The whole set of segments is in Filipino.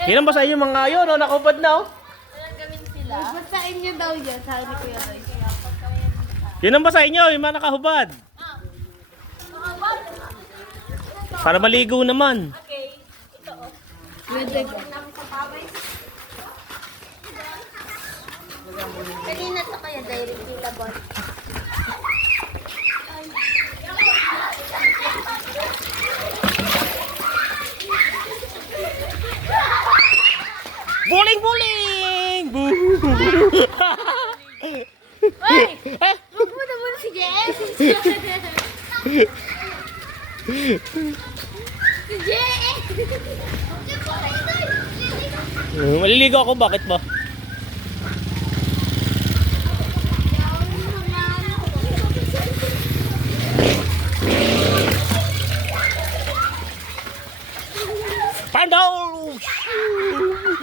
Kailan ba sa inyo mga ayo, no? Nakubad na, oh. Gawin sila. Basta inyo daw yun, sabi ni Kuya Roy. Yun ang ba sa inyo, yung mga nakahubad? Para maligo naman. Okay. Ito oh. Pwede. Kanina sa kaya directly labon. Buling, buling! Eh, Huwag mo naman si Jess! si Jess! maliligo ako, bakit ba?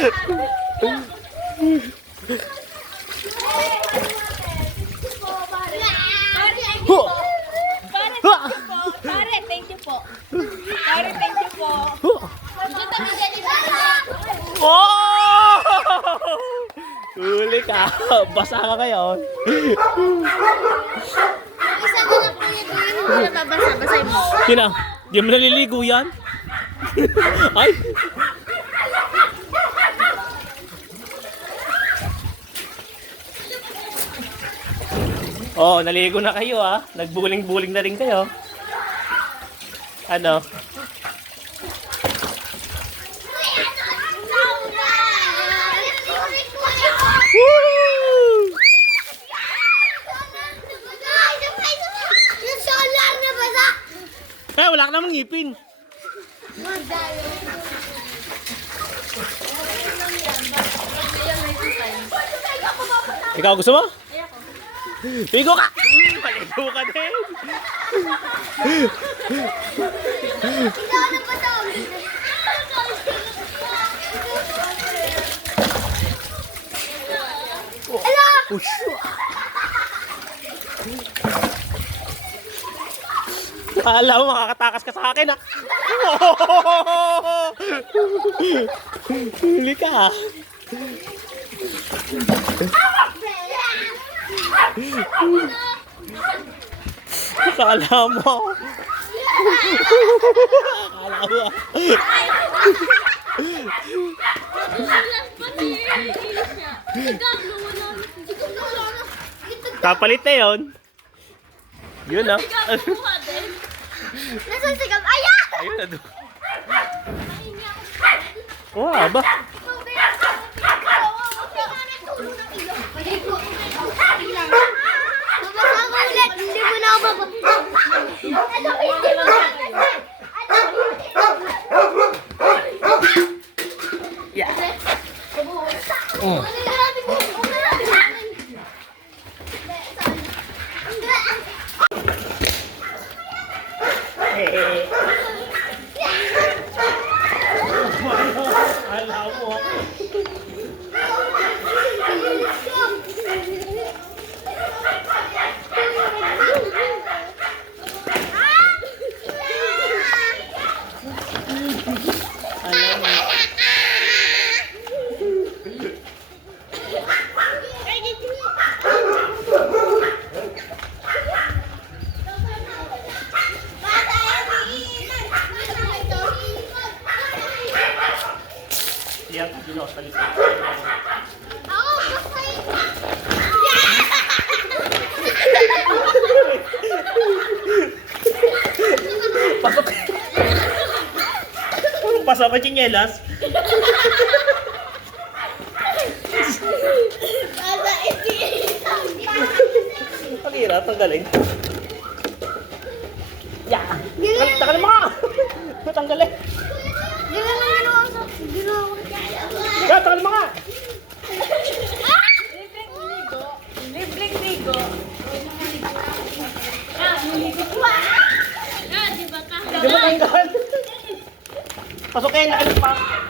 Ho! Pare, thank you po. Pare, thank you po. Oh! Huli ka. Basa ka ngayon. Isa na lang po yan. Hindi na babasa. Basahin mo. Sina, di mo naliligo yan? Ay! Oh, naligo na kayo ah. Nagbuling-buling na rin kayo. Ano? Eh, wala ka namang ngipin. Ikaw gusto mo? Pigo ka! Mm, Maligo ka din! Usyo! Kala mo makakatakas ka sa akin ah! Huli ka ah! Kala mo! Kala mo! Kapalit na yun! Yun ah! Nasusigab. Aya! Ayun na doon. Wow, ba? Babasa mo ulit. Hindi mo na ako babasa. Ano hindi mo Yeah. Oh. Alam mo. Alam mo. Yan, hindi na ako sa likod. Ako, basta Pasok. Pasok ka chinelas. Nasa iti. Ang hirap, ang galing. Ya! Ganun. Tanggalin mo nga! Tanggalin. Ganun lang ginawa ko. Ginawa ko. Ya, tanggalin mo nga! Libreng ligo. Di ba tanggal? Pasukin, nakinig pa. Pasukin.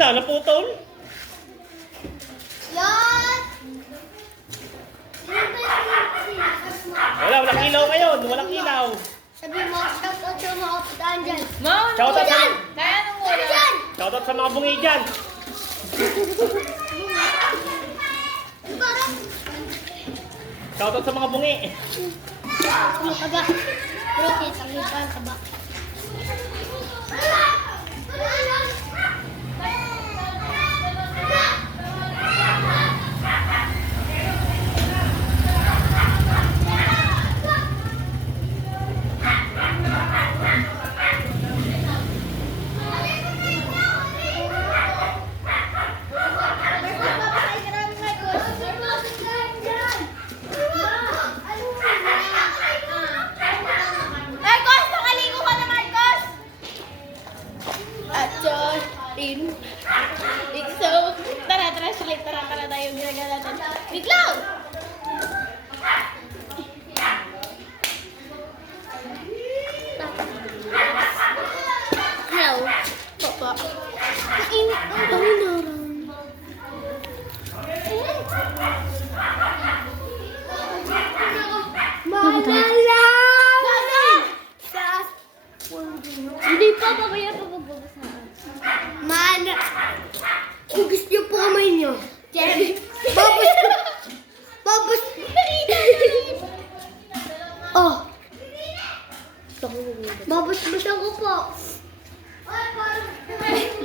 Gal na, naputol. Yan! Wala, walang ilaw ngayon. Walang ilaw. Sabi mo, shout out sa mga kapitaan dyan. Mao, Shout out sa! Kaya nung Ano wala. dyan? shout out sa mga bungi dyan. Shout out sa mga bungi. taba. Pero kita ang iba ang Wow. Papa. Ang init ng panginaran. Malala! Hindi pa pa kaya pa pagbabasahan. Mana! Hugis niyo po kamay niyo. Jerry! Babos! Babos! Oh! Babos-basa ko po.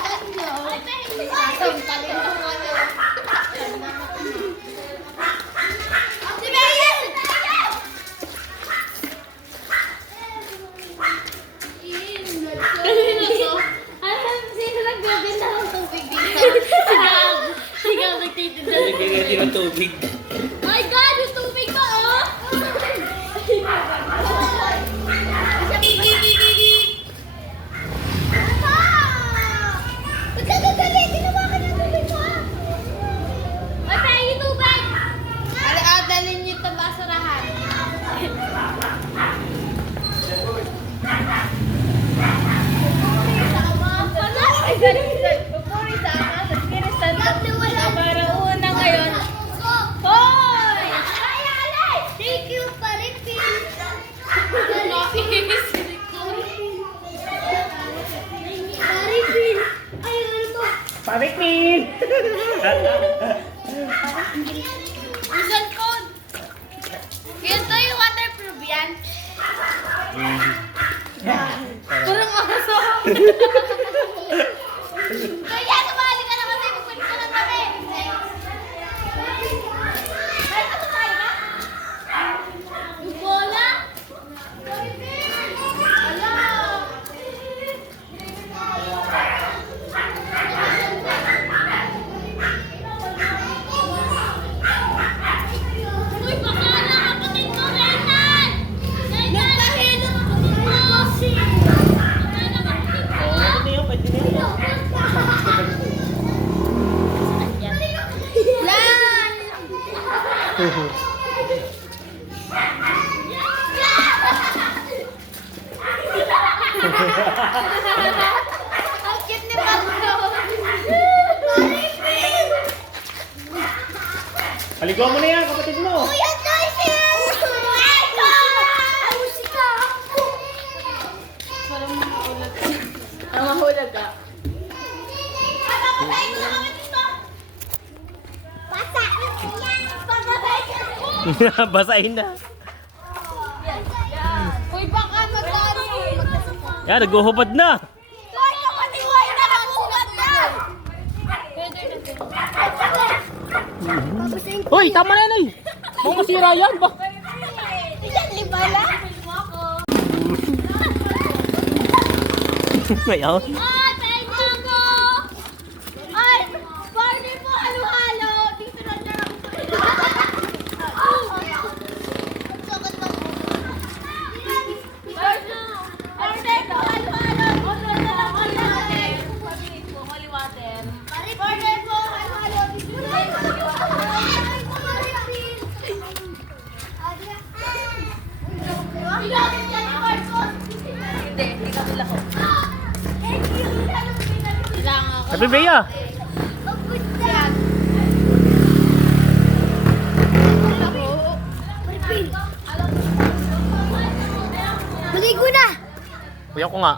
no. Aligaw mo na yan, kapatid mo. Kuya Tyson! Eko! Ausika! Parang mahulag ka. Ang ah. mahulag ka. Basahin na. Uy, baka magkaano. Yan, naghuhubad na. Hoy, tama na yan eh. Mga masira yan. Ba? Iyan, libala. Ngayon. Maligo na! Kuya ko nga.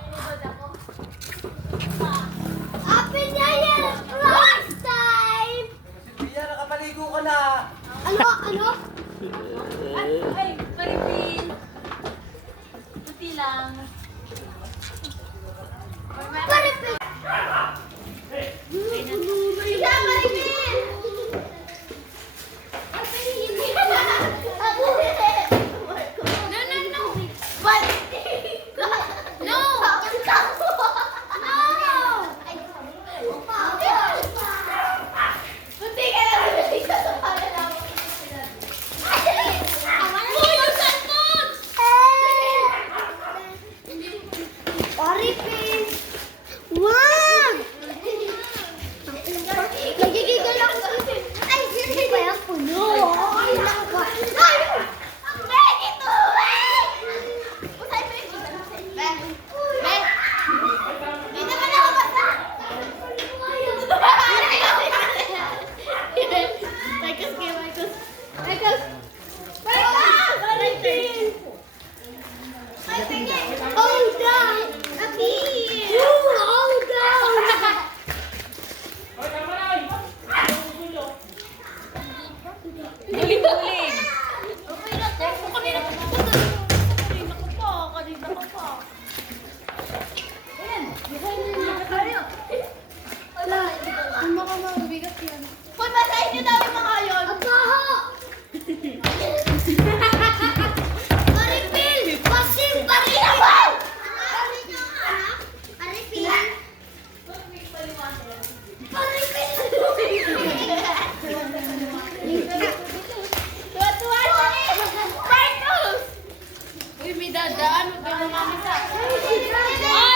Happy New Year! Last time! Kuya, nakapaligo ka na! Ano? Ano? Ay, ay, paripin! Lang. dadaan, huwag ka mamamisa. Ay!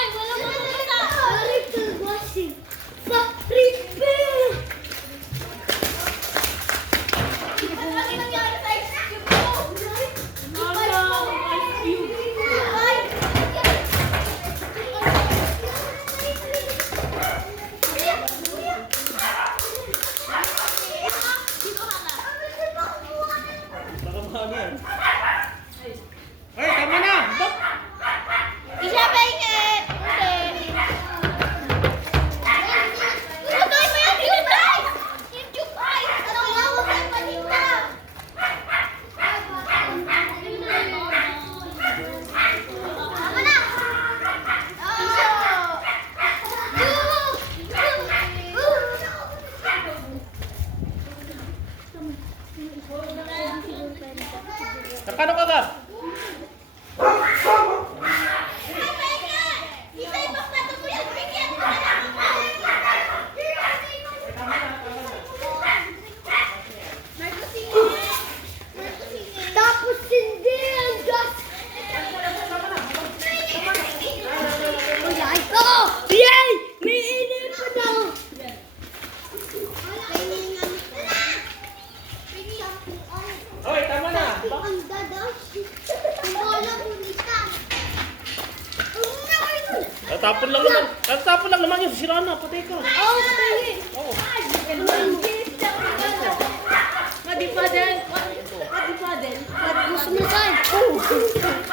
lang. Tatapon lang naman yun. Sira na. Patay ka. Oo, oh, patay. Oo. Madi pa din. Madi pa din. Gusto mo tayo. Oo.